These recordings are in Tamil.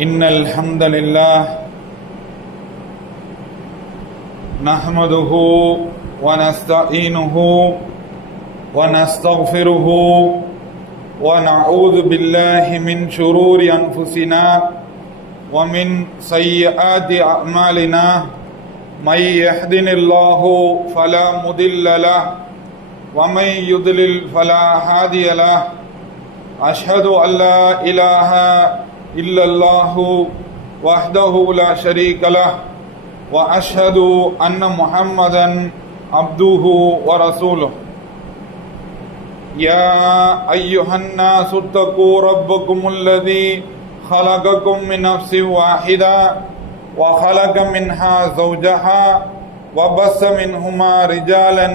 إن الحمد لله نحمده ونستعينه ونستغفره ونعوذ بالله من شرور أنفسنا ومن سيئات أعمالنا من يهده الله فلا مضل له ومن يضلل فلا هادي له أشهد أن لا إله إلا الله وحده لا شريك له وأشهد أن محمدا عبده ورسوله يا أيها الناس اتقوا ربكم الذي خلقكم من نفس واحدة وخلق منها زوجها وبث منهما رجالا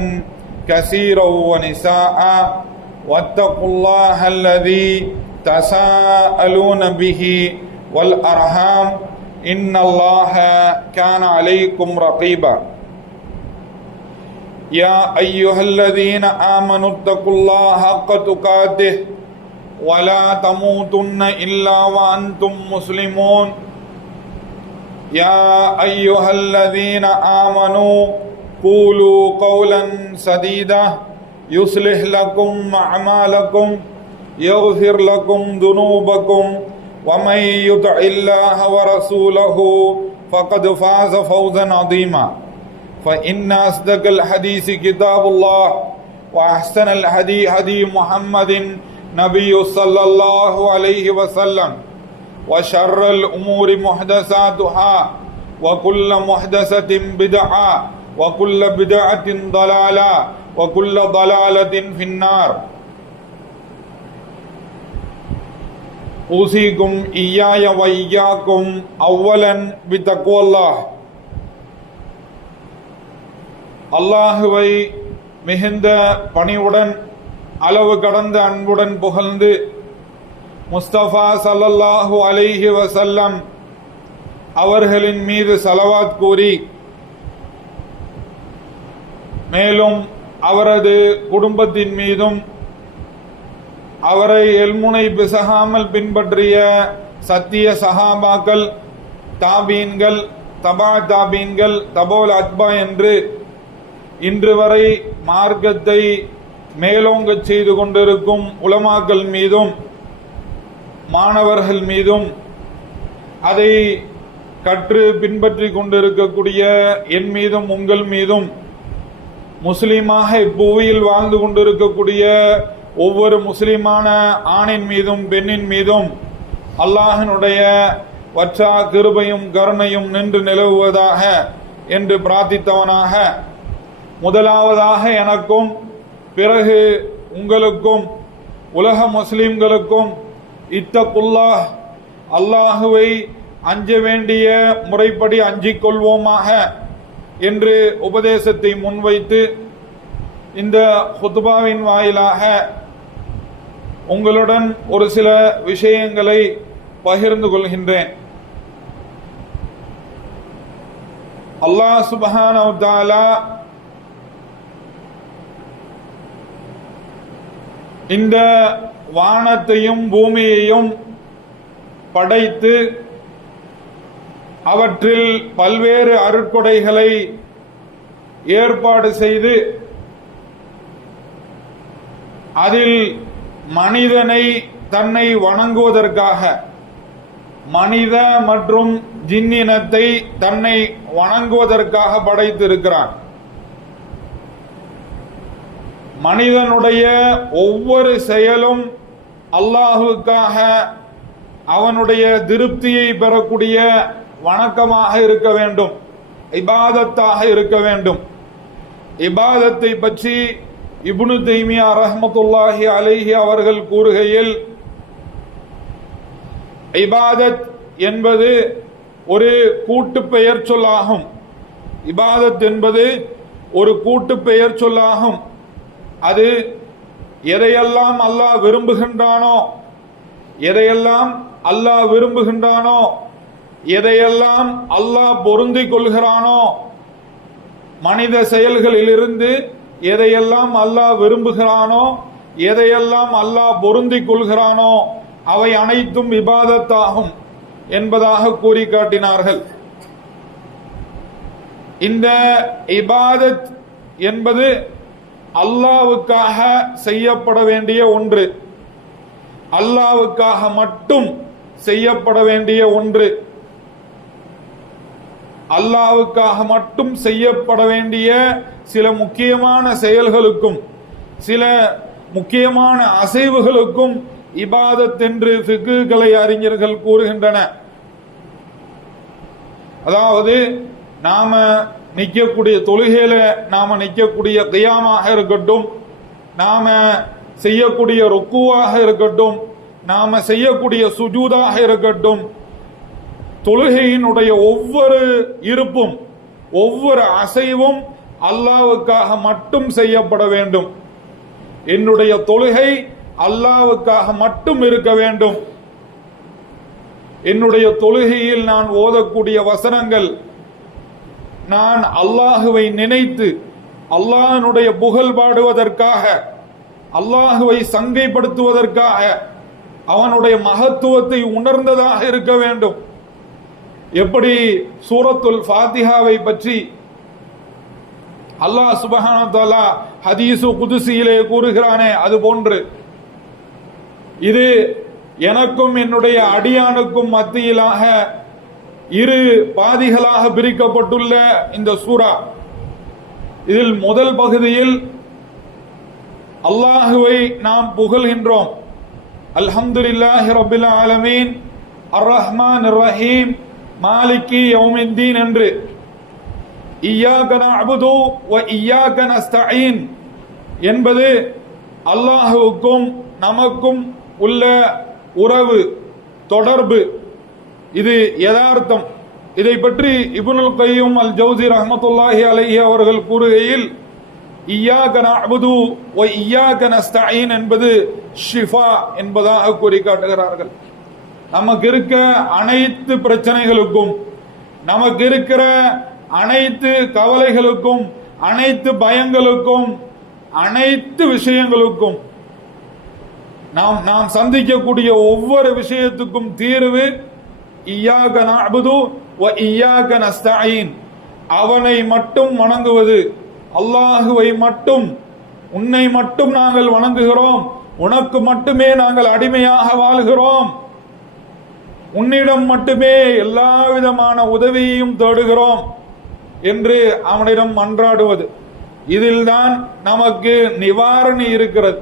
كثيرا ونساء واتقوا الله الذي تساءلون به والأرحام إن الله كان عليكم رقيبا يا أيها الذين آمنوا اتقوا الله حق تقاته ولا تموتن إلا وأنتم مسلمون يا أيها الذين آمنوا قولوا قولا سديدا يصلح لكم أعمالكم يغفر لكم ذنوبكم ومن يطع الله ورسوله فقد فاز فوزا عظيما فإن أصدق الحديث كتاب الله وأحسن الهدي هدي محمد نبي صلى الله عليه وسلم وشر الأمور محدثاتها وكل محدثة بدعة وكل بدعة ضلالة وكل ضلالة في النار أوصيكم إياي وإياكم أولا بتقوى الله. அல்லாஹுவை மிகுந்த பணிவுடன் அளவு கடந்த அன்புடன் புகழ்ந்து முஸ்தபா ஸல்லல்லாஹு அலைஹி வஸல்லம் அவர்களின் மீது ஸலவாத் கூறி மேலும் அவரது குடும்பத்தின் மீதும் அவரை எல்முனை பிசகாமல் பின்பற்றிய சத்திய சஹாபாக்கள், தாபீன்கள், தபா தாபீன்கள், தபோல் அத்பா என்று இன்று வரை மார்க்கத்தை மேலோங்கச் செய்து கொண்டிருக்கும் உலமாக்கள் மீதும் மாணவர்கள் மீதும் அதை கற்று பின்பற்றி கொண்டிருக்கக்கூடிய என் மீதும் உங்கள் மீதும் முஸ்லீமாக இப்புவியில் வாழ்ந்து கொண்டிருக்கக்கூடிய ஒவ்வொரு முஸ்லிமான ஆணின் மீதும் பெண்ணின் மீதும் அல்லாஹினுடைய வற்றா கிருபையும் கருணையும் நின்று நிலவுவதாக என்று பிரார்த்தித்தவனாக, முதலாவதாக எனக்கும் பிறகு உங்களுக்கும் உலக முஸ்லிம்களுக்கும் இத்தகுல்லாஹ், அல்லாஹுவை அஞ்ச வேண்டிய முறைப்படி அஞ்சிக் கொள்வோமாக என்று உபதேசத்தை முன்வைத்து இந்த ஹுத்பாவின் வாயிலாக உங்களுடன் ஒரு சில விஷயங்களை பகிர்ந்து கொள்கின்றேன். அல்லாஹ் சுப்ஹானஹு வ தஆலா இந்த வானத்தையும் பூமியையும் படைத்து அவற்றில் பல்வேறு அருட்கொடைகளை ஏற்பாடு செய்து அதில் மனிதனை தன்னை வணங்குவதற்காக, மனித மற்றும் ஜின்னினத்தை தன்னை வணங்குவதற்காக படைத்திருக்கிறான். மனிதனுடைய ஒவ்வொரு செயலும் அல்லாஹுக்காக அவனுடைய திருப்தியை பெறக்கூடிய வணக்கமாக இருக்க வேண்டும், இபாதத்தாக இருக்க வேண்டும். இபாதத்தை பற்றி இப்னு தைமியா ரஹ்மத்துல்லாஹி அலைஹி அவர்கள் கூறுகையில், இபாதத் என்பது ஒரு கூட்டு பெயர் சொல்லாகும். இபாதத் என்பது ஒரு கூட்டு பெயர் சொல்லாகும். அது எதையெல்லாம் அல்லாஹ் விரும்புகின்றானோ, எதையெல்லாம் அல்லாஹ் விரும்புகின்றானோ, எதையெல்லாம் அல்லாஹ் பொருந்திக் கொள்கிறானோ, மனித செயல்களிலிருந்து எதையெல்லாம் அல்லாஹ் விரும்புகிறானோ, எதையெல்லாம் அல்லாஹ் பொருந்திக் கொள்கிறானோ அவை அனைத்தும் இபாதத்தாகும். என்பதாக கூறி காட்டினார்கள். இந்த இபாதத் என்பது அல்லாஹ்வுக்காக செய்யப்பட வேண்டிய ஒன்று, அல்லாஹ்வுக்காக மட்டும் செய்யப்பட வேண்டிய ஒன்று, அல்லாஹ்வுக்காக மட்டும் செய்யப்பட வேண்டிய சில முக்கியமான செயல்களுக்கும் சில முக்கியமான அசைவுகளுக்கும் இபாதத் என்று ஃபிக்ஹுகளை அறிஞர்கள் கூறுகின்றன. அதாவது நாம நிற்கக்கூடிய தொழுகையில நாம நிற்கக்கூடிய கியாமாக இருக்கட்டும், நாம செய்யக்கூடிய ருக்குவாக இருக்கட்டும், நாம செய்யக்கூடிய சுஜூதாக இருக்கட்டும், தொழுகையினுடைய ஒவ்வொரு இருப்பும் ஒவ்வொரு அசைவும் அல்லாஹ்வுக்காக மட்டும் செய்யப்பட வேண்டும். என்னுடைய தொழுகை அல்லாஹ்வுக்காக மட்டும் இருக்க வேண்டும். என்னுடைய தொழுகையில் நான் ஓதக்கூடிய வசனங்கள் நான் அல்லாஹுவை நினைத்து அல்லாஹ்வுடைய புகழ் பாடுவதற்காக, அல்லாஹுவை சங்கைப்படுத்துவதற்காக, அவனுடைய மகத்துவத்தை உணர்ந்ததாக இருக்க வேண்டும். எப்படி சூரத்துல் ஃபாத்திஹாவை பற்றி அல்லாஹ் சுப்ஹானஹு வ தஆலா ஹதீஸு குதுஸியிலே கூறுகிறானே, அது போன்று இது எனக்கும் என்னுடைய அடியானுக்கும் மத்தியிலாக இரு பாதிகளாக பிரிக்கப்பட்டுள்ள இந்த சூரா. இதில் முதல் பகுதியில் அல்லாஹுவை நாம் புகழ்கின்றோம். அல்ஹம்துலில்லாஹி ரப்பில் ஆலமீன் அர் ரஹ்மானிர் ரஹீம் மாலிகி யௌமித்தீன் என்று, இய்யாக நஅ்புது வ இய்யாக நஸ்தஈன் என்பது அல்லாஹுவுக்கும் நமக்கும் உள்ள உறவு, தொடர்பு, இது யதார்த்தம். இதை பற்றி இப்னுல் கய்யிம் அல் ஜௌஸி ரஹ்மத்துல்லாஹி அலைஹி அவர்கள் கூறுகையில், இய்யாக நஅ்புது வ இய்யாக நஸ்தஈன் என்பது ஷிஃபா என்பதாக கூறி காட்டுகிறார்கள். நமக்கு இருக்க அனைத்து பிரச்சனைகளுக்கும், நமக்கு இருக்கிற அனைத்து கவலைகளுக்கும், அனைத்து பயங்களுக்கும், அனைத்து விஷயங்களுக்கும், நாம் சந்திக்கக்கூடிய ஒவ்வொரு விஷயத்துக்கும் தீர்வு இய்யாக நஅ்புது வ இய்யாக நஸ்தஈன், அவனை மட்டும் வணங்குவது, அல்லாஹுவை மட்டும், உன்னை மட்டும் நாங்கள் வணங்குகிறோம், உனக்கு மட்டுமே நாங்கள் அடிமையாக வாழ்கிறோம், உன்னிடம் மட்டுமே எல்லா விதமான உதவியையும் தேடுகிறோம் என்று அவனிடம் மன்றாடுவது. இதில்தான் நமக்கு நிவாரணி இருக்கிறது.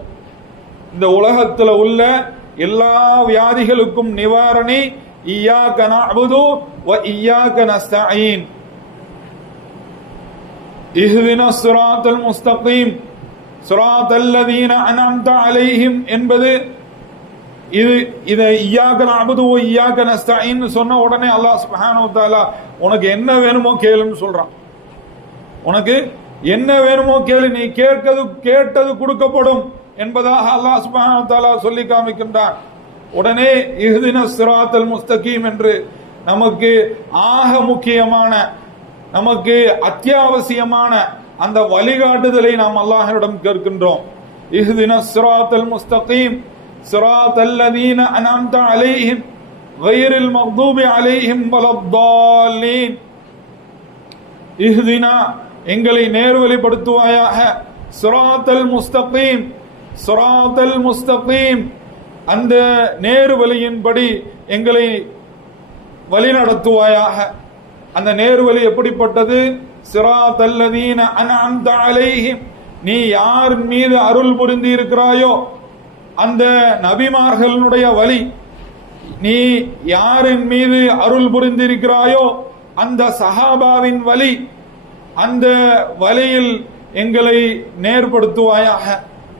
இந்த உலகத்தில் உள்ள எல்லா வியாதிகளுக்கும் நிவாரணி இய்யாக நஅ்புது வ இய்யாக நஸ்தஈன். இஹ்தினஸ் ஸிராத்தல் முஸ்தகீம் ஸிராத்தல் லதீன அன்அம்த அலைஹிம் என்பது இதை இய்யாக நஅ்புது வ இய்யாக நஸ்தஈன் சொன்ன உடனே அல்லாஹ் சுப்ஹானஹு வ தஆலா உனக்கு என்ன வேணுமோ கேளுன்னு சொல்றான். உனக்கு என்ன வேணுமோ கேளு, நீ கேட்டது கொடுக்கப்படும் என்பதாக அல்லாஹ் சுப்ஹானஹு வ தஆலா சொல்லி காமிக்கின்றான். உடனே இஹ்தினஸ் ஸிராத்தல் முஸ்தகீம் என்று நமக்கு ஆக முக்கியமான, நமக்கு அத்தியாவசியமான அந்த வழிகாட்டுதலை நாம் அல்லாஹ்விடம் கேட்கின்றோம். இஹ்தினஸ் ஸிராத்தல் முஸ்தகீம் ஸிராத்தல் லதீன அன்அம்த அலைஹிம் கைரில் மக்தூபி அலைஹிம் வலத்தாலீன். இஹ்தினா எங்களை நேர்வழிப்படுத்துவாயாக, ஸிராத்தல் முஸ்தகீம் ஸிராத்தல் முஸ்தகீம் அந்த நேர்வழியின்படி எங்களை வழிநடத்துவாயாக. அந்த நேர்வழி எப்படிப்பட்டது? ஸிராத்தல் லதீன அன்அம்த அலைஹிம், நீ யார் மீது அருள் புரிந்து இருக்கிறாயோ அந்த நபிமார்களுடைய வழி, நீ யாரின் மீது அருள் புரிந்திருக்கிறாயோ அந்த சஹாபாவின் வழி, அந்த வழியில் எங்களை நேர்படுத்துவாயாக,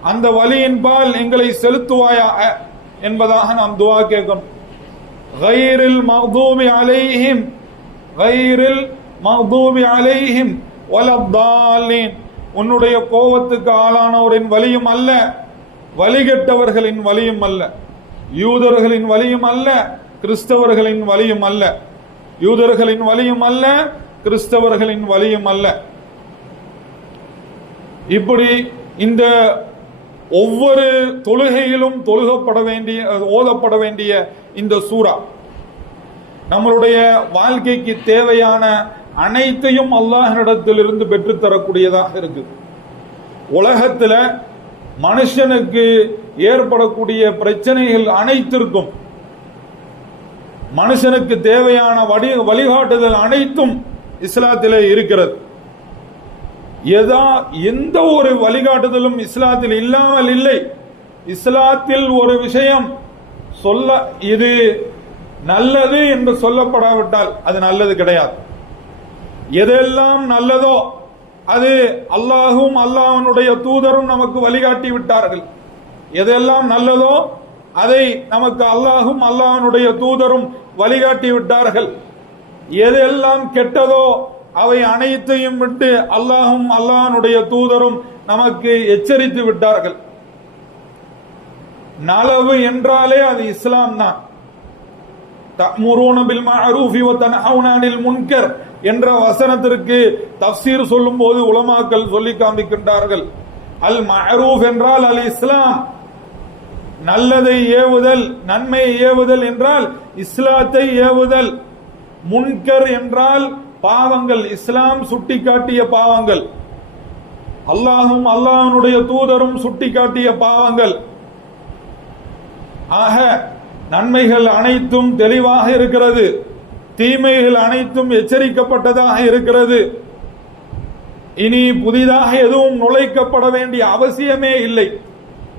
அந்த வழியின்பால் எங்களை செலுத்துவாயாக என்பதாக நாம் துஆ கேட்கணும். கைரில் மக்தூபி அலைஹிம் கைரில் மக்தூபி அலைஹிம் வலத்தாலீன், உன்னுடைய கோபத்துக்கு ஆளானவரின் வழியும் அல்ல, வழிகெட்டவர்களின் வழியும் அல்ல, யூதர்களின் வழியும் அல்ல, கிறிஸ்தவர்களின் வழியும் அல்ல, யூதர்களின் வழியும் அல்ல, கிறிஸ்தவர்களின் வழியும் அல்ல. இப்படி இந்த ஒவ்வொரு தொழுகையிலும் தொழுகப்பட வேண்டிய, ஓதப்பட வேண்டிய இந்த சூரா, நம்மளுடைய வாழ்க்கைக்கு தேவையான அனைத்தையும் அல்லாஹ்விடத்திலிருந்து பெற்றுத்தரக்கூடியதாக இருக்குது. உலகத்துல மனுஷனுக்கு ஏற்படக்கூடிய பிரச்சனைகள் அனைத்திற்கும் மனுஷனுக்கு தேவையான வழிகாட்டுதல் அனைத்தும் இஸ்லாத்திலே இருக்கிறது. எந்த ஒரு வழிகாட்டுதலும் இஸ்லாத்தில் இல்லாமல் இல்லை. இஸ்லாத்தில் ஒரு விஷயம் இது நல்லது என்று சொல்லப்படாவிட்டால் அது நல்லது கிடையாது. எதெல்லாம் நல்லதோ அது அல்லாஹும் அல்லாஹ்வுடைய தூதரும் நமக்கு வழிகாட்டி விட்டார்கள். எதெல்லாம் நல்லதோ அதை நமக்கு அல்லாஹும் அல்லாஹ்வுடைய தூதரும் வழிகாட்டி விட்டார்கள். எதெல்லாம் கெட்டதோ அவை அனைத்தையும் விட்டு அல்லாஹும் அல்லாஹ்வுடைய தூதரும் நமக்கு எச்சரித்து விட்டார்கள். நலவு என்றாலே அது இஸ்லாம் தான். தஅமுரூன பில் மஅரூஃபி வ தன்ஹவுன அனில் முன்கர் என்ற வசனத்திற்கு தஃசீர் சொல்லும் போது உலமாக்கள் சொல்லி காண்பிக்கின்றார்கள். அல் மஅரூஃப் என்றால் அல் இஸ்லாம், நல்லதை ஏவுதல், நன்மையை ஏவுதல் என்றால் இஸ்லாத்தை ஏவுதல். முன்கர் என்றால் பாவங்கள், இஸ்லாம் சுட்டிக்காட்டிய பாவங்கள், அல்லாஹும் அல்லாஹ்வுடைய தூதரும் சுட்டிக்காட்டிய பாவங்கள். ஆக நன்மைகள் அனைத்தும் தெளிவாக இருக்கிறது, தீமைகள் அனைத்தும் எச்சரிக்கப்பட்டதாக இருக்கிறது. இனி புதிதாக எதுவும் நுழைக்கப்பட வேண்டிய அவசியமே இல்லை.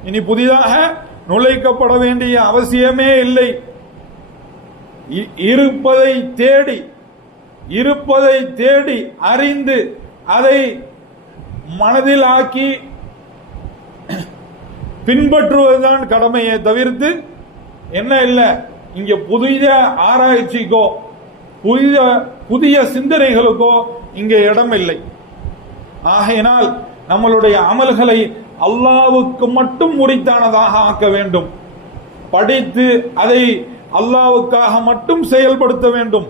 இனி புதிதாக நுழைக்கப்பட வேண்டிய அவசியமே இல்லை. இருப்பதை தேடி அறிந்து அதை மனதில் ஆக்கி பின்பற்றுவதுதான் கடமையை தவிர்த்து என்ன இல்லை, இங்க புதிய ஆராய்ச்சிக்கோ புதிய சிந்தனைகளுக்கோ இங்க இடம் இல்லை. ஆகையினால் நம்மளுடைய அமல்களை அல்லாஹ்வுக்கு மட்டும் உரித்தானதாக ஆக்க வேண்டும். படித்து அதை அல்லாஹ்வுக்காக மட்டும் செயல்படுத்த வேண்டும்.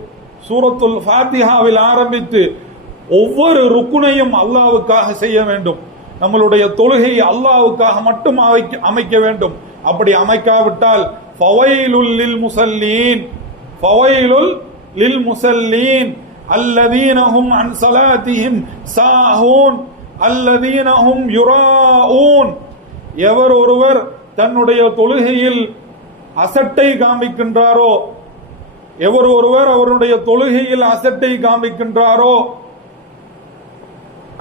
சூரத்துல் ஃபாத்திஹாவில் ஆரம்பித்து ஒவ்வொரு ருக்குனையும் அல்லாஹ்வுக்காக செய்ய வேண்டும். நம்மளுடைய தொழுகையை அல்லாஹ்வுக்காக மட்டும் அமைக்க வேண்டும். அப்படி அமைக்காவிட்டால் ஃபவைலுல் லில் முஸல்லீன், ஃபவைலுல் லில் முஸல்லீன் அல்லதீன ஹும் அன் ஸலாத்திஹிம் சாஹூன் அல்லதீன ஹும் யுராஊன். எவர் ஒருவர் தன்னுடைய தொழுகையில் அசட்டை காண்பிக்கின்றாரோ, எவர் ஒருவர் அவருடைய தொழுகையில் அசட்டை காண்பிக்கின்றாரோ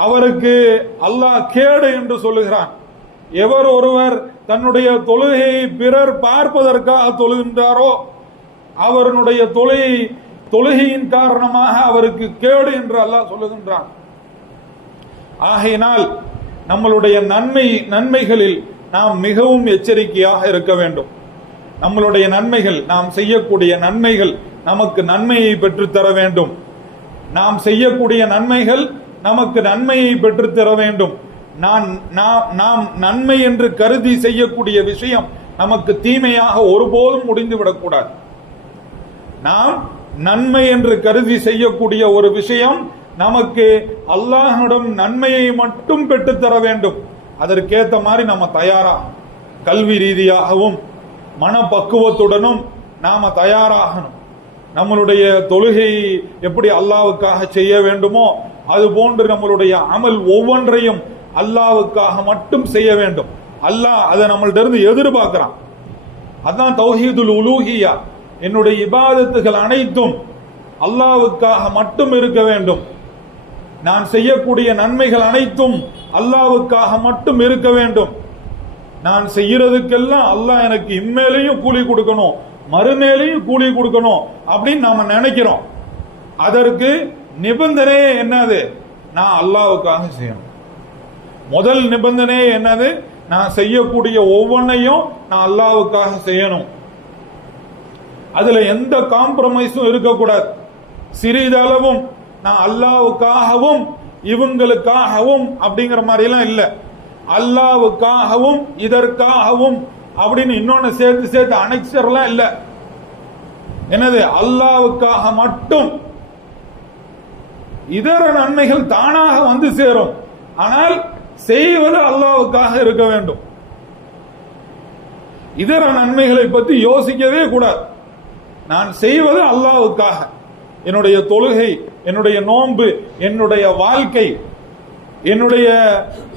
அவருக்கு அல்லாஹ் கேடு என்று சொல்லுகிறான். எவர் ஒருவர் தன்னுடைய தொழுகையை பிறர் பார்ப்பதற்காக தொழுகின்றாரோ அவருடைய தொழுகையின் காரணமாக அவருக்கு கேடு என்று அல்லாஹ் சொல்லுகின்றான். ஆகையினால் நம்மளுடைய நன்மைகளில் நாம் மிகவும் எச்சரிக்கையாக இருக்க வேண்டும். நம்மளுடைய நன்மைகள், நாம் செய்யக்கூடிய நன்மைகள் நமக்கு நன்மையை பெற்றுத்தர வேண்டும். நாம் செய்யக்கூடிய நன்மைகள் நமக்கு நன்மையை பெற்றுத்தர வேண்டும். நாம் நன்மை என்று கருதி செய்யக்கூடிய விஷயம் நமக்கு தீமையாக ஒருபோதும் முடிந்துவிடக்கூடாது. நாம் நன்மை என்று கருதி செய்யக்கூடிய ஒரு விஷயம் நமக்கு அல்லாஹ்விடம் நன்மையை மட்டும் பெற்றுத்தர வேண்டும். அதற்கேற்ற மாதிரி நம்ம தயாரா கல்வி ரீதியாகவும் மனப்பக்குவத்துடனும் நாம தயாராகணும். நம்மளுடைய தொழுகை எப்படி அல்லாஹ்வுக்காக செய்ய வேண்டுமோ அது போன்று நம்மளுடைய அமல் ஒவ்வொன்றையும் அல்லாஹ்வுக்காக மட்டும் செய்ய வேண்டும். அல்லாஹ் அதை நம்மள்ட்ட இருந்து எதிர்பார்க்கிறான். அதான் தௌஹீதுல் உலூஹியா. என்னுடைய இபாதத்துகள் அனைத்தும் அல்லாஹ்வுக்காக மட்டும் இருக்க வேண்டும். நான் செய்யக்கூடிய நன்மைகள் அனைத்தும் அல்லாஹ்வுக்காக மட்டும் இருக்க வேண்டும். நான் செய்யறதுக்கெல்லாம் அல்லாஹ் எனக்கு இம்மேலையும் கூலி கொடுக்கணும், மறுமேலையும் கூலி கொடுக்கணும் அப்படின்னு நாம நினைக்கிறோம். அதற்கு நிபந்தனையே என்னது? நான் அல்லாஹ்வுக்காக செய்யணும். முதல் நிபந்தனை என்னது? நான் செய்யக்கூடிய ஒவ்வொன்றையும் நான் அல்லாஹ்வுக்காக செய்யணும். அதுல எந்த காம்ப்ரமைஸும் இருக்கக்கூடாது. சிறிதளவும் நான் அல்லாஹ்வுக்காகவும் இவங்களுக்காகவும் அப்படிங்கிற மாதிரி எல்லாம் இல்ல. அல்லாஹ்வுக்காகவும் இதற்காகவும் அப்படின்னு இன்னொன்னு சேர்த்து அனெக்ஸ்டர்லாம் இல்ல. என்னது? அல்லாஹ்வுக்காக மட்டும். இதர நன்மைகள் தானாக வந்து சேரும். ஆனால் செய்வது அல்லாஹ்வுக்காக இருக்க வேண்டும். இதர நன்மைகளை பற்றி யோசிக்கவே கூடாது. நான் செய்வது அல்லாஹ்வுக்காக. என்னுடைய தொழுகை, என்னுடைய நோன்பு, என்னுடைய வாழ்க்கை, என்னுடைய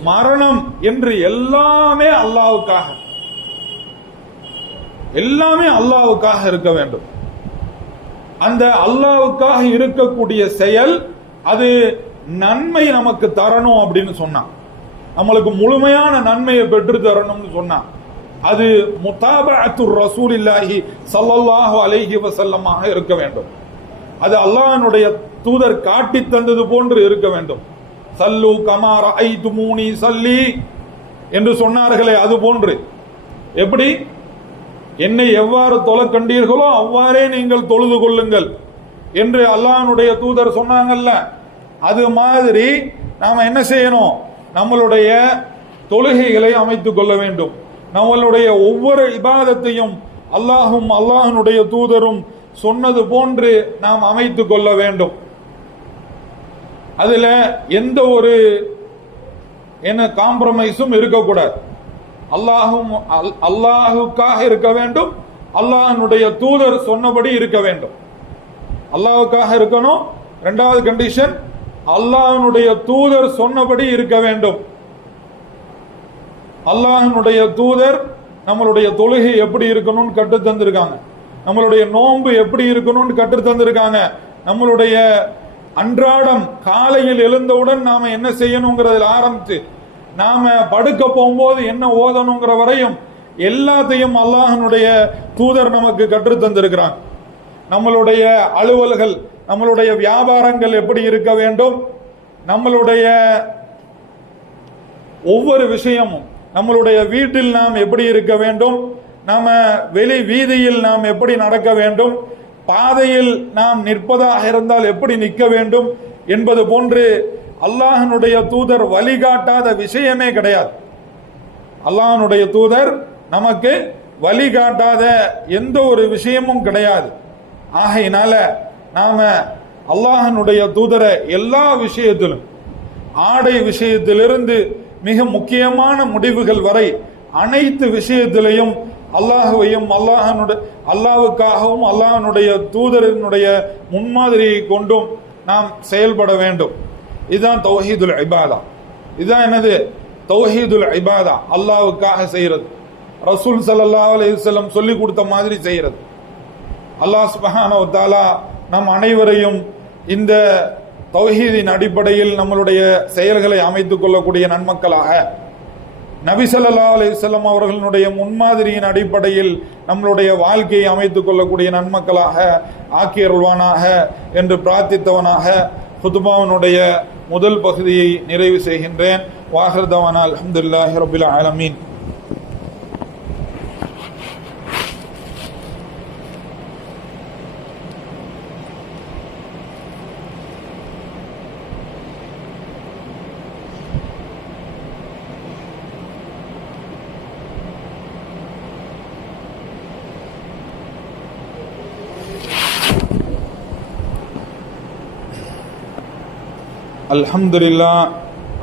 மரணம் என்று எல்லாமே அல்லாஹ்வுக்காக, எல்லாமே அல்லாஹ்வுக்காக இருக்க வேண்டும். அந்த அல்லாஹ்வுக்காக இருக்கக்கூடிய செயல் அது நன்மை நமக்கு தரணும் அப்படின்னு சொன்னான், நம்மளுக்கு முழுமையான நன்மையை பெற்று தரணும்னு சொன்னான். அது முதாபஅத்துர் ரசூலில்லாஹி ஸல்லல்லாஹு அலைஹி வஸல்லமாக இருக்க வேண்டும். அது அல்லாஹ்வுடைய தூதர் காட்டி தந்தது போன்று இருக்க வேண்டும். சல்லு கமா ரஅய்துமூனி ஸல்லி என்று சொன்னார்களே, அது போன்று. எப்படி? என்னை எவ்வாறு தொழ கண்டீர்களோ அவ்வாறே நீங்கள் தொழுது கொள்ளுங்கள் என்று அல்லாஹ்வுடைய தூதர் சொன்னாங்கல்ல, அது மாதிரி நாம என்ன செய்யணும்? நம்மளுடைய தொழுகைகளை அமைத்துக் கொள்ள வேண்டும். நம்மளுடைய ஒவ்வொரு இபாதத்தையும் அல்லாஹும் அல்லாஹ்வுடைய தூதரும் சொன்னது போன்று நாம் அமைத்துக் கொள்ள வேண்டும். அதுல எந்த ஒரு காம்ப்ரமைஸும் இருக்கக்கூடாது. அல்லாஹுக்காக இருக்க வேண்டும், அல்லாஹ்வுடைய தூதர் சொன்னபடி இருக்க வேண்டும். அல்லாஹுக்காக இருக்கணும். இரண்டாவது கண்டிஷன், அல்லாஹ்வுடைய தூதர் சொன்னபடி இருக்க வேண்டும். அல்லாஹ்வுடைய தூதர் நம்மளுடைய தொழுகை எப்படி இருக்கணும்னு கற்று தந்திருக்காங்க, நம்மளுடைய நோன்பு எப்படி இருக்கணும்னு கற்று தந்திருக்காங்க, நம்மளுடைய அன்றாடம் காலையில் எழுந்தவுடன் நாம என்ன செய்யணுங்கிறதுல ஆரம்பித்து நாம படுக்க போகும்போது என்ன ஓதணுங்கிற வரையும் எல்லாத்தையும் அல்லாஹ்வுடைய தூதர் நமக்கு கற்று தந்திருக்கிறாங்க. நம்மளுடைய அலுவல்கள், நம்மளுடைய வியாபாரங்கள் எப்படி இருக்க வேண்டும், நம்மளுடைய ஒவ்வொரு விஷயமும், நம்மளுடைய வீட்டில் நாம் எப்படி இருக்க வேண்டும், நாம வெளி வீதியில் நாம் எப்படி நடக்க வேண்டும், பாதையில் நாம் நிற்பதாக இருந்தால் எப்படி நிற்க வேண்டும் என்பது போன்று அல்லாஹ்வுடைய தூதர் வழிகாட்டாத விஷயமே கிடையாது. அல்லாஹ்வுடைய தூதர் நமக்கு வழிகாட்டாத எந்த ஒரு விஷயமும் கிடையாது. ஆகையினால நாம அல்லாஹ்வுடைய தூதரை எல்லா விஷயத்திலும், ஆடை விஷயத்திலிருந்து மிக முக்கியமான முடிவுகள் வரை அனைத்து விஷயத்திலையும் அல்லாஹுவையும் அல்லாஹ்வுக்காகவும் அல்லாஹ்வுடைய தூதரினுடைய முன்மாதிரியை கொண்டும் நாம் செயல்பட வேண்டும். இதுதான் தௌஹீதுல் இபாதா. இதுதான் என்னது? தௌஹீதுல் இபாதா. அல்லாஹ்வுக்காக செய்யறது, ரசூல் ஸல்லல்லாஹு அலைஹி வஸல்லம் சொல்லி கொடுத்த மாதிரி செய்யறது. அல்லாஹ் சுப்ஹானஹு வ தஆலா நம் அனைவரையும் இந்த தௌஹீதின் அடிப்படையில் நம்மளுடைய செயல்களை அமைத்துக் கொள்ளக்கூடிய நன்மக்களாக, நபி ஸல்லல்லாஹு அலைஹி வஸல்லம் அவர்களுடைய முன்மாதிரியின் அடிப்படையில் நம்மளுடைய வாழ்க்கையை அமைத்துக் கொள்ளக்கூடிய நன்மக்களாக ஆக்கியருள்வானாக என்று பிரார்த்தித்தவனாக குதுபாவினுடைய முதல் பகுதியை நிறைவு செய்கின்றேன். வாஹிர் தவானா அல்ஹம்துலில்லாஹி ரப்பில் ஆலமீன்.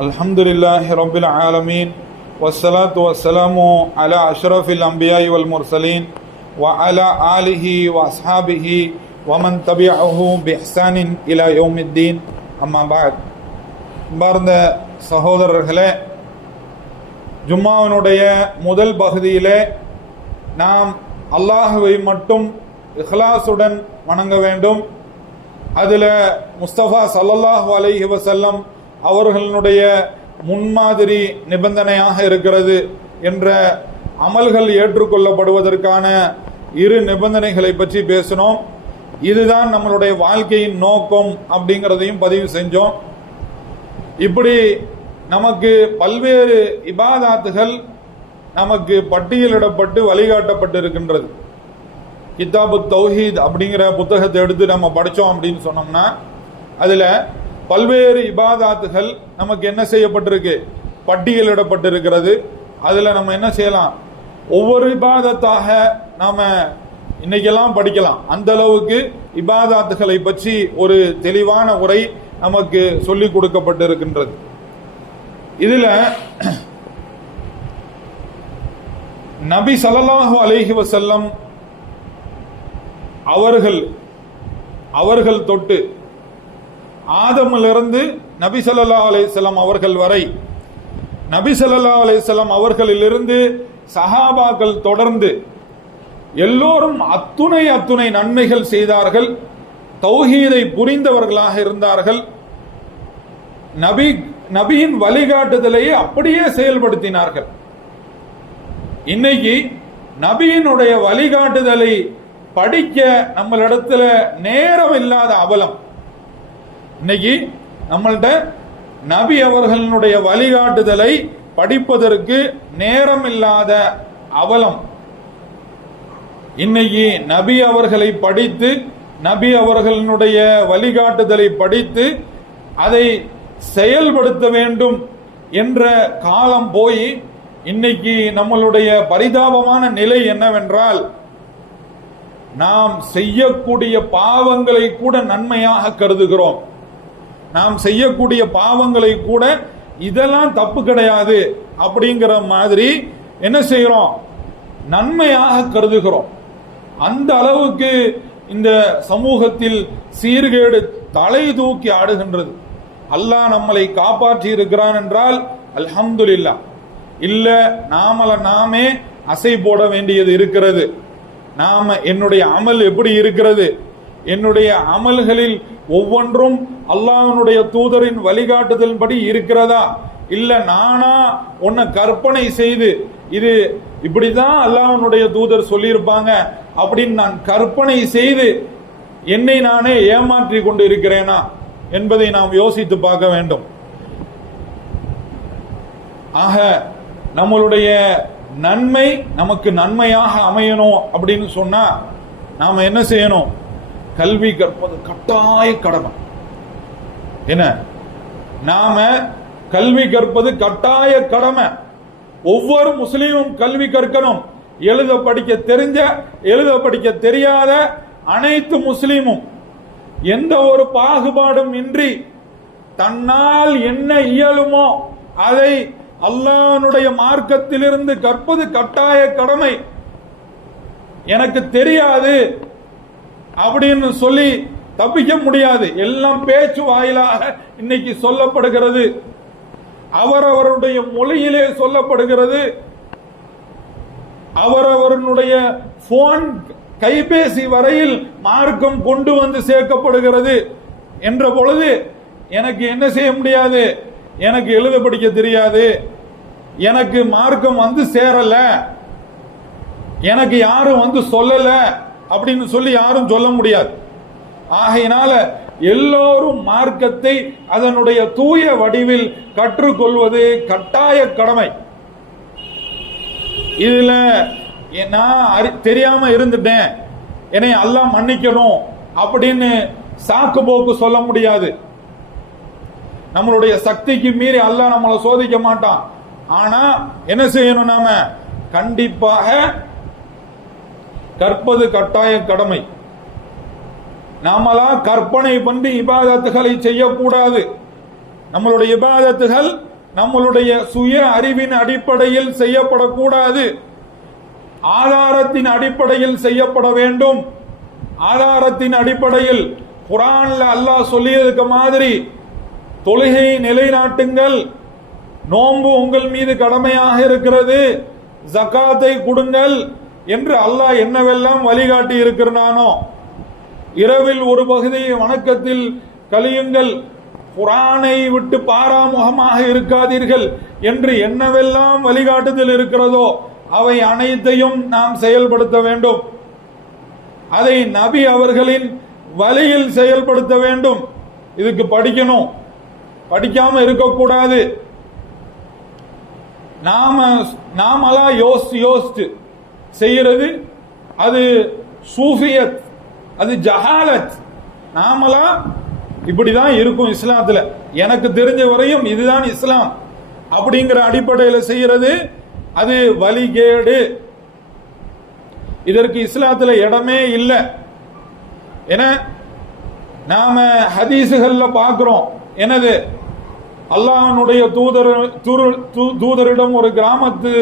அல்ஹம்துலில்லாஹி ரப்பில் ஆலமீன். வஸ்ஸலாத்து வஸ்ஸலாமு அலா அஷ்ரஃபில் அன்பியாஇ வல் முர்சலீன் வ அலா ஆலிஹி வ அஸ்ஹாபிஹி வ மன் தபிஅஹு பி இஹ்சானின் இலா யௌமித்தீன். அம்மா பஅத். அன்பார்ந்த சகோதரர்களே, ஜும்மாவினுடைய முதல் பகுதியிலே நாம் அல்லாஹுவை மட்டும் இஹ்லாசுடன் வணங்க வேண்டும். அதில் முஸ்தபா ஸல்லல்லாஹு அலைஹி வஸல்லம் அவர்களுடைய முன்மாதிரி நிபந்தனையாக இருக்கிறது என்ற அமல்கள் ஏற்றுக்கொள்ளப்படுவதற்கான இரு நிபந்தனைகளை பற்றி பேசினோம். இதுதான் நம்மளுடைய வாழ்க்கையின் நோக்கம் அப்படிங்கிறதையும் பதிவு செஞ்சோம். இப்படி நமக்கு பல்வேறு இபாதாத்துகள் நமக்கு பட்டியலிடப்பட்டு வழிகாட்டப்பட்டு இருக்கின்றது. கிதாபு தௌஹீத் அப்படிங்கிற புத்தகத்தை எடுத்து நம்ம படித்தோம் அப்படின்னு சொன்னோம்னா அதில் பல்வேறு இபாதாத்துகள் நமக்கு என்ன செய்யப்பட்டிருக்கு, பட்டியலிடப்பட்டிருக்கிறது. அதில் நம்ம என்ன செய்யலாம், ஒவ்வொரு இபாதத்தாக நாம இன்னைக்கெல்லாம் படிக்கலாம். அந்த அளவுக்கு இபாதாத்துகளை பற்றி ஒரு தெளிவான உரை நமக்கு சொல்லிக் கொடுக்கப்பட்டிருக்கின்றது. இதுல நபி ஸல்லல்லாஹு அலைஹி வஸல்லம் அவர்கள் தொட்டு ஆதமிலிருந்து நபி ஸல்லல்லாஹு அலைஹி வஸல்லம் அவர்கள் வரை, நபி ஸல்லல்லாஹு அலைஹி வஸல்லம் அவர்களிலிருந்து சஹாபாக்கள் தொடர்ந்து எல்லோரும் அத்துணை நன்மைகள் செய்தார்கள். தௌஹீதை புரிந்தவர்களாக இருந்தார்கள். நபியின் வழிகாட்டுதலையே அப்படியே செயல்படுத்தினார்கள். இன்னைக்கு நபியினுடைய வழிகாட்டுதலை படிக்க நம்மளிடத்துல நேரம் இல்லாத அவலம். இன்னைக்கு நம்மள்ட நபி அவர்களுடைய வழிகாட்டுதலை படிப்பதற்கு நேரம் இல்லாத அவலம். இன்னைக்கு நபி அவர்களை படித்து, நபி அவர்களுடைய வழிகாட்டுதலை படித்து அதை செயல்படுத்த வேண்டும் என்ற காலம் போய் இன்னைக்கு நம்மளுடைய பரிதாபமான நிலை என்னவென்றால், நாம் செய்யக்கூடிய பாவங்களை கூட நன்மையாக கருதுகிறோம். நாம் செய்யக்கூடிய பாவங்களை கூட இதெல்லாம் தப்பு கிடையாது அப்படிங்கிற மாதிரி என்ன செய்கிறோம், நன்மையாக கருதுகிறோம். அந்த அளவுக்கு இந்த சமூகத்தில் சீர்கேடு தலை தூக்கி ஆடுகின்றது. அல்லாஹ் நம்மளை காப்பாற்றி இருக்கிறான் என்றால் அல்ஹம்துலில்லாஹ். இல்ல நாமே அசை போட வேண்டியது இருக்கிறது. என்னுடைய அமல் எப்படி இருக்கிறது, என்னுடைய அமல்களில் ஒவ்வொன்றும் அல்லாஹ்வுடைய தூதரின் வழிகாட்டுதலின்படி இருக்கிறதா, இல்ல நானா உன்னை கற்பனை செய்து இது இப்படிதான் அல்லாஹ்வுடைய தூதர் சொல்லியிருப்பாங்க அப்படின்னு நான் கற்பனை செய்து என்னை நானே ஏமாற்றி கொண்டு இருக்கிறேனா என்பதை நாம் யோசித்து பார்க்க வேண்டும். ஆக நம்மளுடைய நன்மை நமக்கு நன்மையாக அமையணும் அப்படின்னு சொன்னா நாம என்ன செய்யணும், கல்வி கற்பது கட்டாய கடமை. என்ன, நாம கல்வி கற்பது கட்டாய கடமை. ஒவ்வொரு முஸ்லீமும் கல்வி கற்கணும். எழுத படிக்க தெரிஞ்ச, எழுத படிக்க தெரியாத அனைத்து முஸ்லீமும் எந்த ஒரு பாகுபாடும் இன்றி தன்னால் என்ன இயலுமோ அதை அல்லாஹ்வுடைய மார்க்கத்திலிருந்து கற்பது கட்டாய கடமை. எனக்கு தெரியாது அப்படின்னு சொல்லி தப்பிக்க முடியாது. எல்லாம் பேச்சு வாயிலாக இன்னைக்கு சொல்லப்படுகிறது, அவரவருடைய மொழியிலே சொல்லப்படுகிறது, அவரவருடைய போன் கைபேசி வரையில் மார்க்கம் கொண்டு வந்து சேர்க்கப்படுகிறது என்ற பொழுது எனக்கு என்ன செய்ய முடியாது, எனக்கு எழுத படிக்க தெரியாது, எனக்கு மார்க்கம் வந்து சேரல, எனக்கு யாரும் வந்து சொல்லல அப்படின்னு சொல்லி யாரும் சொல்ல முடியாது. ஆகையினால எல்லோரும் மார்க்கத்தை அதனுடைய தூய வடிவில் கற்றுக்கொள்வது கட்டாய கடமை. இதுல நான் தெரியாம இருந்துட்டேன், என்னை அல்லாஹ் மன்னிக்கணும் அப்படின்னு சாக்கு போக்கு சொல்ல முடியாது. நம்மளுடைய சக்திக்கு மீறி அல்லாஹ் நம்மளை சோதிக்க மாட்டான். ஆனா என்ன செய்யணும், நாம கண்டிப்பாக கற்பது கட்டாய கடமை. நாமளா கற்பனை பண்ணி இபாதத்துகளை செய்யக்கூடாது. நம்மளுடைய இபாதத்துகள் நம்மளுடைய சுய அறிவின் அடிப்படையில் செய்யப்படக்கூடாது, ஆதாரத்தின் அடிப்படையில் செய்யப்பட வேண்டும். ஆதாரத்தின் அடிப்படையில் குர்ஆன்ல அல்லாஹ் சொல்லியதுக்கு மாதிரி தொழுகையை நிலைநாட்டுங்கள், நோன்பு உங்கள் மீது கடமையாக இருக்கிறது, ஜகாத்தை கொடுங்கள் என்று அல்லாஹ் என்னவெல்லாம் வழிகாட்டி இருக்கிறானோ, இரவில் ஒரு பகுதியை வணக்கத்தில் கழியுங்கள், குர்ஆனை விட்டு பாராமுகமாக இருக்காதீர்கள் என்று என்னவெல்லாம் வழிகாட்டுதல் இருக்கிறதோ அவை அனைத்தையும் நாம் செயல்படுத்த வேண்டும். அதை நபி அவர்களின் வழியில் செயல்படுத்த வேண்டும். இதுக்கு படிக்கணும், படிக்காம இருக்கக்கூடாது. நாமளா யோசிச்சு செய்யறது அது சூஃபியத், அது ஜஹாலத். நாமளா இப்படிதான் இருக்கும் இஸ்லாத்துல, எனக்கு தெரிஞ்ச வரையும் இதுதான் இஸ்லாம் அப்படிங்கிற அடிப்படையில் செய்யறது அது வழிகேடு. இதற்கு இஸ்லாத்துல இடமே இல்லை. ஏன்னா நாம ஹதீசுகள்ல பார்க்கிறோம், என்னது, அல்லாஹ்வுடைய தூதரிடம் ஒரு கிராமத்து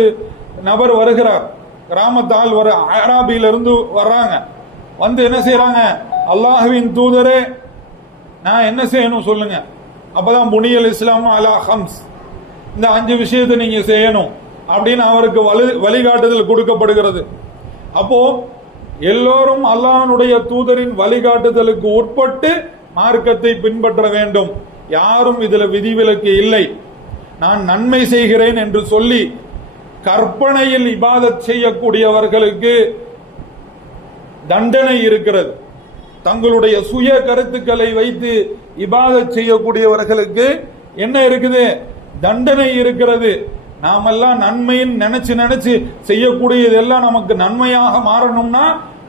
நபர் வருகிறார், கிராமத்தால் வர அராபியிலிருந்து வர்றாங்க, வந்து என்ன செய்யறாங்க, அல்லாஹ்வின் தூதரே நான் என்ன செய்யணும் சொல்லுங்க. அப்பதான் புனியல் இஸ்லாம் அலா ஹம்ஸ், இந்த 5 விஷயத்தை நீங்க செய்யணும் அப்படின்னு அவருக்கு வழிகாட்டுதல் கொடுக்கப்படுகிறது. அப்போ எல்லோரும் அல்லாஹ்வுடைய தூதரின் வழிகாட்டுதலுக்கு உட்பட்டு மார்க்கத்தை பின்பற்ற வேண்டும். யாரும் இதுல விதிவிலக்கு இல்லை. நான் நன்மை செய்கிறேன் என்று சொல்லி கற்பனையில் இபாதத் செய்யக்கூடியவர்களுக்கு தண்டனை இருக்கிறது. தங்களுடைய சுய கருத்துக்களை வைத்து இபாதத் செய்யக்கூடியவர்களுக்கு என்ன இருக்குது, தண்டனை இருக்கிறது. நாமெல்லாம் நன்மைன்னு நினைச்சு செய்யக்கூடியதெல்லாம் நமக்கு நன்மையாக மாறணும்னா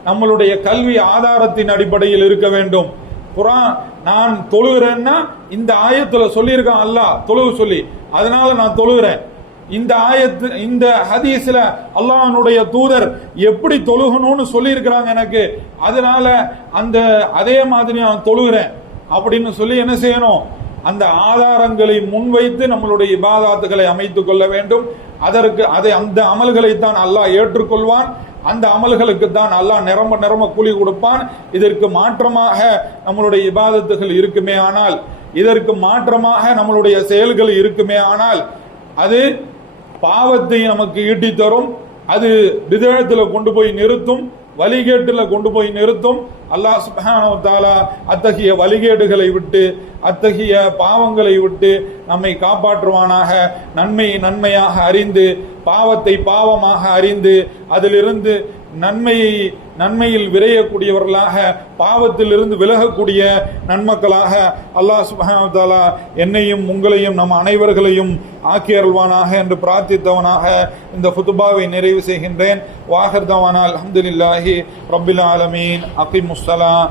நம்மளுடைய கல்வி ஆதாரத்தின் அடிப்படையில் இருக்க வேண்டும். குர்ஆன் நான் தொழுகிறேன்னா இந்த ஆயத்துல சொல்லியிருக்கான் அல்லாஹ் தொழுக சொல்லி, அதனால நான் தொழுகிறேன். இந்த ஆயத்து இந்த ஹதீஸ்ல அல்லாஹ்வுடைய தூதர் எப்படி தொழுகணும்னு சொல்லி இருக்கிறாங்க எனக்கு, அதனால அந்த அதே மாதிரி நான் தொழுகிறேன் அப்படின்னு சொல்லி என்ன செய்யணும், அந்த ஆதாரங்களை முன்வைத்து நம்மளுடைய இபாதத்துகளை அமைத்துக் கொள்ள வேண்டும். அதற்கு அந்த அமல்களை தான் அல்லாஹ் ஏற்றுக்கொள்வான். அந்த அமல்களுக்கு தான் அல்லாஹ் நிரம்ப கூலி கொடுப்பான். இதற்கு மாற்றமாக நம்மளுடைய இபாதத்துகள் இருக்குமே ஆனால், இதற்கு மாற்றமாக நம்மளுடைய செயல்கள் இருக்குமே ஆனால் அது பாவத்தை நமக்கு ஈட்டி தரும். அது பிதஅத்தில் கொண்டு போய் நிறுத்தும், வழிகேட்டில் கொண்டு போய் நிறுத்தும். அல்லாஹ் சுப்ஹானஹு வ தஆலா அத்தகைய வழிகேடுகளை விட்டு, அத்தகைய பாவங்களை விட்டு நம்மை காப்பாற்றுவானாக. நன்மையை நன்மையாக அறிந்து, பாவத்தை பாவமாக அறிந்து, அதிலிருந்து நன்மையில் விரையக்கூடியவர்களாக, பாவத்தில் இருந்து விலகக்கூடிய நன்மக்களாக அல்லாஹ் சுப்ஹானஹு வ தஆலா என்னையும் உங்களையும் நம் அனைவர்களையும் ஆக்கி அருள்வானாக என்று பிரார்த்தித்தவனாக இந்த ஃபுதுபாவை நிறைவு செய்கின்றேன். வாஹிர் தவானா அல்ஹம்துலில்லாஹி ரப்பில் ஆலமீன். அகிமுஸ்ஸலாம்.